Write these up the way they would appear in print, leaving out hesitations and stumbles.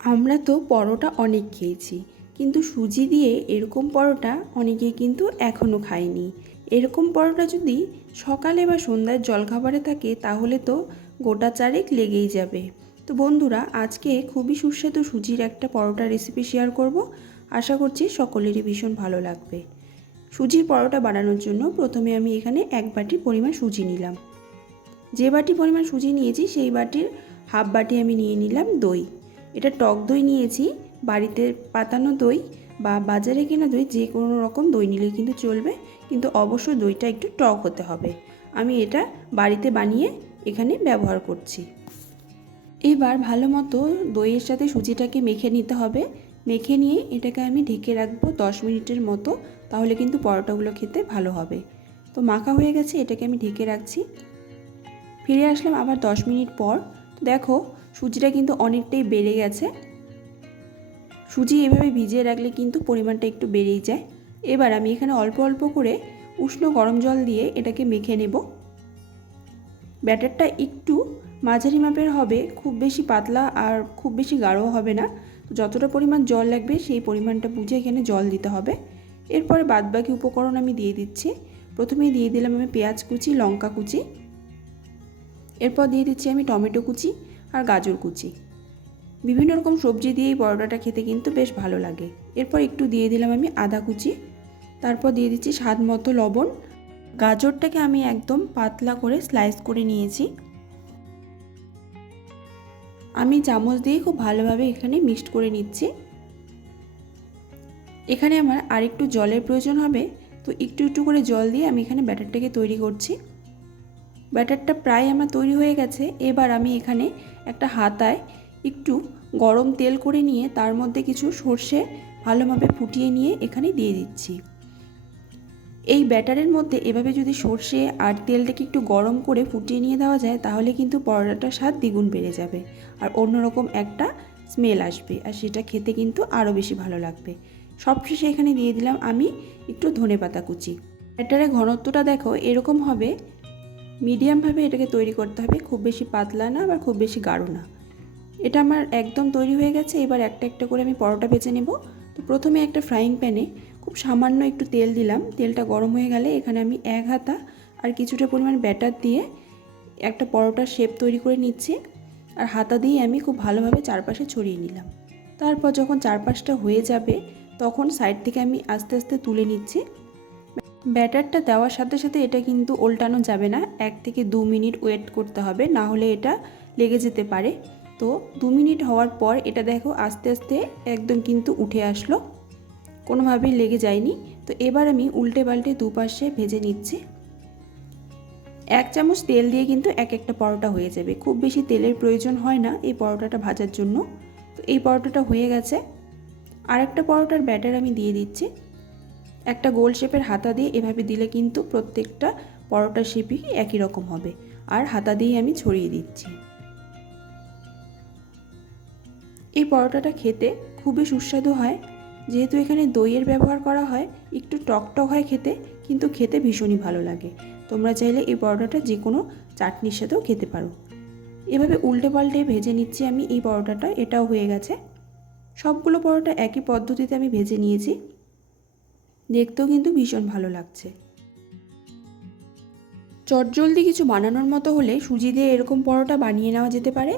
আমরা তো পরোটা অনেক খেয়েছি, কিন্তু সুজি দিয়ে এরকম পরোটা অনেকেই কিন্তু এখনও খায়নি। এরকম পরোটা যদি সকালে বা সন্ধ্যার জলখাবারে থাকে তাহলে তো গোটা চারেক লেগেই যাবে। তো বন্ধুরা, আজকে খুবই সুস্বাদু সুজির একটা পরোটা রেসিপি শেয়ার করব। আশা করছি সকলেরই ভীষণ ভালো লাগবে। সুজির পরোটা বানানোর জন্য প্রথমে আমি এখানে 1 বাটি পরিমাণ সুজি নিলাম। যে বাটি পরিমাণ সুজি নিয়েছি সেই বাটির হাফ বাটি আমি নিয়ে নিলাম দই। এটা টক দই নিয়েছি, বাড়িতে পাতানো দই বা বাজারে কেনা দই যে কোনো রকম দই নিলে কিন্তু চলবে, কিন্তু অবশ্যই দইটা একটু টক হতে হবে। আমি এটা বাড়িতে বানিয়ে এখানে ব্যবহার করছি। এবার ভালো মতো দইয়ের সাথে সুজিটাকে মেখে নিতে হবে। মেখে নিয়ে এটাকে আমি ঢেকে রাখবো 10 মিনিটের মতো, তাহলে কিন্তু পরোটাগুলো খেতে ভালো হবে। তো মাখা হয়ে গেছে, এটাকে আমি ঢেকে রাখছি। ফিরে আসলাম আবার 10 মিনিট পর। দেখো সুজিটা কিন্তু অনেকটাই বেড়ে গেছে। সুজি এভাবে ভিজিয়ে রাখলে কিন্তু পরিমাণটা একটু বেড়েই যায়। এবার আমি এখানে অল্প অল্প করে উষ্ণ গরম জল দিয়ে এটাকে মেখে নেব। ব্যাটারটা একটু মাঝারি মাপের হবে, খুব বেশি পাতলা আর খুব বেশি গাঢ়ও হবে না। যতটা পরিমাণ জল লাগবে সেই পরিমাণটা বুঝে এখানে জল দিতে হবে। এরপরে বাদবাকি উপকরণ আমি দিয়ে দিচ্ছি। প্রথমেই দিয়ে দিলাম আমি পেঁয়াজ কুচি, লঙ্কা কুচি। এরপর দিয়ে দিচ্ছি আমি টমেটো কুচি আর গাজর কুচি। বিভিন্ন রকম সবজি দিয়ে এই পরোটাটা খেতে কিন্তু বেশ ভালো লাগে। এরপর একটু দিয়ে দিলাম আমি আদা কুচি। তারপর দিয়ে দিচ্ছি স্বাদ মতো লবণ। গাজরটাকে আমি একদম পাতলা করে স্লাইস করে নিয়েছি। আমি চামচ দিয়ে খুব ভালোভাবে এখানে মিক্সড করে নিচ্ছি। এখানে আমার আরেকটু জলের প্রয়োজন হবে, তো একটু একটু করে জল দিয়ে আমি এখানে ব্যাটারটাকে তৈরি করছি। ব্যাটারটা প্রায় আমার তৈরি হয়ে গেছে। এবার আমি এখানে একটা হাতায় একটু গরম তেল করে নিয়ে তার মধ্যে কিছু সর্ষে ভালোভাবে ফুটিয়ে নিয়ে এখানে দিয়ে দিচ্ছি। এই ব্যাটারের মধ্যে এভাবে যদি সর্ষে আর তেলটাকে একটু গরম করে ফুটিয়ে নিয়ে দেওয়া যায় তাহলে কিন্তু পরোটাটার স্বাদ দ্বিগুণ বেড়ে যাবে আর অন্যরকম একটা স্মেল আসবে, আর সেটা খেতে কিন্তু আরও বেশি ভালো লাগবে। সবশেষে এখানে দিয়ে দিলাম আমি একটু ধনেপাতা কুচি। ব্যাটারের ঘনত্বটা দেখো এরকম হবে, মিডিয়ামভাবে এটাকে তৈরি করতে হবে, খুব বেশি পাতলা না আবার খুব বেশি গাঢ় না। এটা আমার একদম তৈরি হয়ে গেছে। এবার একটা একটা করে আমি পরোটা ভেজে নেব। তো প্রথমে একটা ফ্রাইং প্যানে খুব সামান্য একটু তেল দিলাম। তেলটা গরম হয়ে গেলে এখানে আমি 1 হাতা আর কিছুটা পরিমাণ ব্যাটার দিয়ে একটা পরোটার শেপ তৈরি করে নিচ্ছি, আর হাতা দিয়ে আমি খুব ভালোভাবে চারপাশে ছড়িয়ে নিলাম। তারপর যখন চারপাশটা হয়ে যাবে তখন সাইড থেকে আমি আস্তে আস্তে তুলে নিচ্ছি। ব্যাটারটা দেওয়ার সাথে সাথে এটা কিন্তু উল্টানো যাবে না, 1 থেকে 2 মিনিট ওয়েট করতে হবে, না হলে এটা লেগে যেতে পারে। তো 2 মিনিট হওয়ার পর এটা দেখো আস্তে আস্তে একদম কিন্তু উঠে আসলো, কোনোভাবেই লেগে যায়নি। তো এবার আমি উল্টে পাল্টে দুপাশে ভেজে নিচ্ছি। 1 চামচ তেল দিয়ে কিন্তু এক একটা পরোটা হয়ে যাবে, খুব বেশি তেলের প্রয়োজন হয় না এই পরোটাটা ভাজার জন্য। তো এই পরোটাটা হয়ে গেছে। আরেকটা পরোটার ব্যাটার আমি দিয়ে দিচ্ছি। একটা গোল শেপের হাতা দিয়ে এভাবে দিলে কিন্তু প্রত্যেকটা পরোটার শেপই একই রকম হবে, আর হাতা দিয়ে আমি ছড়িয়ে দিচ্ছি। এই পরোটাটা খেতে খুবই সুস্বাদু হয়, যেহেতু এখানে দইয়ের ব্যবহার করা হয়, একটু টকটক হয় খেতে, কিন্তু খেতে ভীষণই ভালো লাগে। তোমরা চাইলে এই পরোটাটা যে কোনো চাটনির সাথেও খেতে পারো। এভাবে উল্টে পাল্টে ভেজে নিচ্ছি আমি এই পরোটাটা। এটাও হয়ে গেছে। সবগুলো পরোটা একই পদ্ধতিতে আমি ভেজে নিয়েছি, দেখতেও কিন্তু ভীষণ ভালো লাগছে। চটজলদি কিছু বানানোর মতো হলে সুজি দিয়ে এরকম পরোটা বানিয়ে নেওয়া যেতে পারে।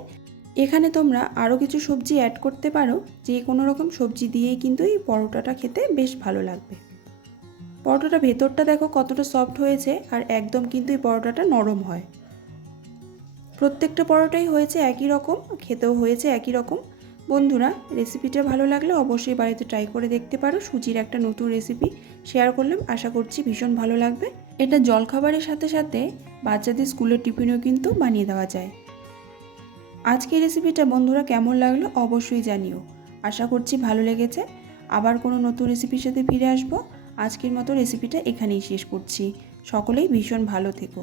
এখানে তোমরা আরও কিছু সবজি অ্যাড করতে পারো, যে কোনো রকম সবজি দিয়েই কিন্তু এই পরোটাটা খেতে বেশ ভালো লাগবে। পরোটাটা ভেতরটা দেখো কতটা সফট হয়েছে, আর একদম কিন্তু এই পরোটাটা নরম হয়। প্রত্যেকটা পরোটাই হয়েছে একই রকম, খেতেও হয়েছে একই রকম। বন্ধুরা, রেসিপিটা ভালো লাগলে অবশ্যই বাড়িতে ট্রাই করে দেখতে পারো। সুজির একটা নতুন রেসিপি শেয়ার করলাম, আশা করছি ভীষণ ভালো লাগবে। এটা জলখাবারের সাথে সাথে বাচ্চাদের স্কুলের টিফিনেও কিন্তু বানিয়ে দেওয়া যায়। আজকের রেসিপিটা বন্ধুরা কেমন লাগলো অবশ্যই জানিও। আশা করছি ভালো লেগেছে। আবার কোনো নতুন রেসিপির সাথে ফিরে আসবো। আজকের মতো রেসিপিটা এখানেই শেষ করছি। সকলেই ভীষণ ভালো থেকো।